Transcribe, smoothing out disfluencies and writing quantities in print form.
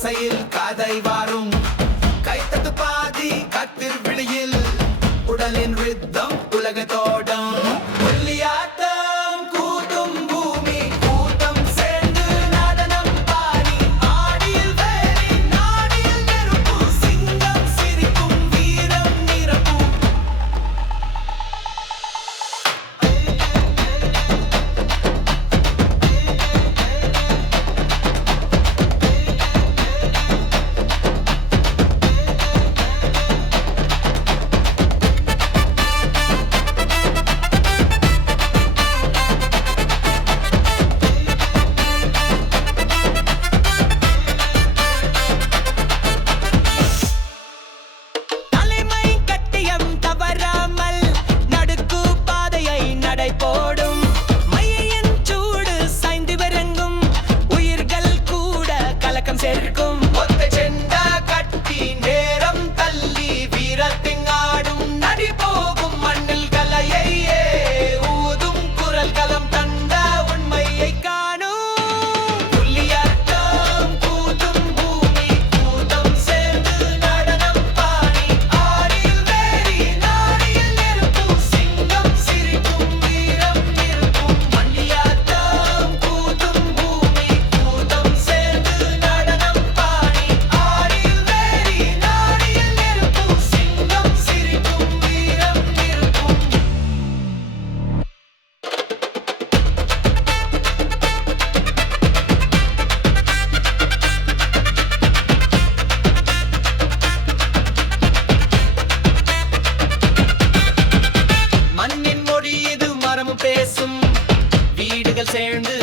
ஓசையில் கதை வரும் கைத்தட்டு பாதி கத்திர் விழியில் உடலின் ரித்தம் உலகத்தோடம் புள்ளியாட்டம் கூட்டும் பூமி கூட்டம் சேர்ந்து நடனம் பாடி ஆடியில் வேறி நாடியில் நெருப்பு சிங்கம் சிரிக்கும் வீரம் நிரப்பும் தலைமை கட்டியம் தவறாமல் நடுக்கு பாதையை நடை போடும் மையின் சூடு சாய்ந்து விரங்கும் உயிர்கள் கூட கலக்கம் சேர்க்கும் ஒத்த செண்டா கட்டி நேரம் தள்ளி வீரத்திங்காடும் நடி போகும் மண்ணில் கலையே ஊதும் குரல் களம் தந்த உண்மையை காணும் புள்ளியாட்டம் கூட்டும் பூமி கூட்டம் சேர்ந்து நடனம் பாடி ஆடியில் வேறி நாடியில் நெருப்பு சிங்கம் சிரிக்கும் வீரம் நிற்கும் மண்ணியாட்டம் கூட்டும் பூமி கூட்டம் சேர்ந்து நடனம் பாடி ஆடியில் வேறி நாடியில் நெருப்பு சிங்கம் சிரிக்கும் வீரம் நிற்கும் மண்ணின் மொழி இது மரமும் பேசும் வீடுகள் சேர்ந்து